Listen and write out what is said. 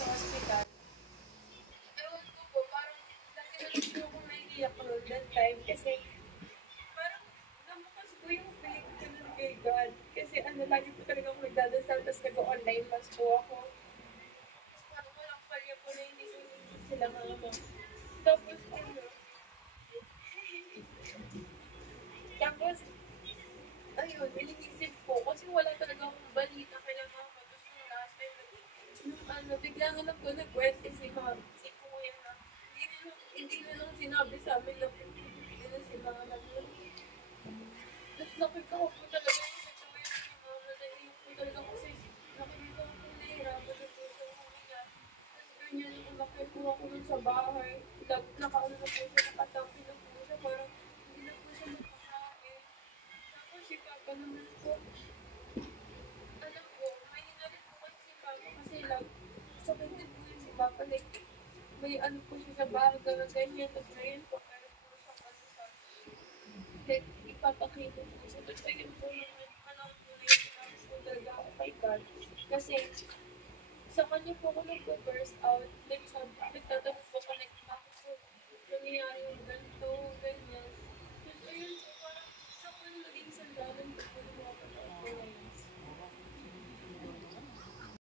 sa hospital. Ewan ko po, parang lagi na lang po ako naiiyak noon that time kasi parang namukas po yung feeling ko nun kay God. Kasi lagi po talaga ako nagdadasal, tapos nag-online mas po ako. Tapos parang walang palya po na hindi ko sila mama. Tapos tapos, ayun, iniisip ko, kasi wala talaga akong balita kay mama. Tapos yung last time, bigla nga lang po nagkwento si kuya na, hindi na lang sinabi sa amin na hindi na si mama nun. Tapos nakita ko po talaga yung situation ni mama, naiyak po talaga kasi nakikita ko po nahihirapan na po siya huminga. Tapos ganyan, umakit po ako nun sa bahay, nakaano na po siya, nakatampi na po siya, parang hindi na po siya makakain. Tapos si Papa naman po, alam ko, mahina rin po kasi si Papa kasi sakit din po yun si Papa. Like, may po siya sa baga, ganyan. Tapos ngayon po, meron po siyang sa, like, ipapakita po siya. Tapos ayun po naman, po na yun, sinabi po talaga ako kay God. Kasi, sa kanya po ako nagpo-burst out. Like, nagtatanong po ako, like, bakit po nangyayari yung ganito, ganyan.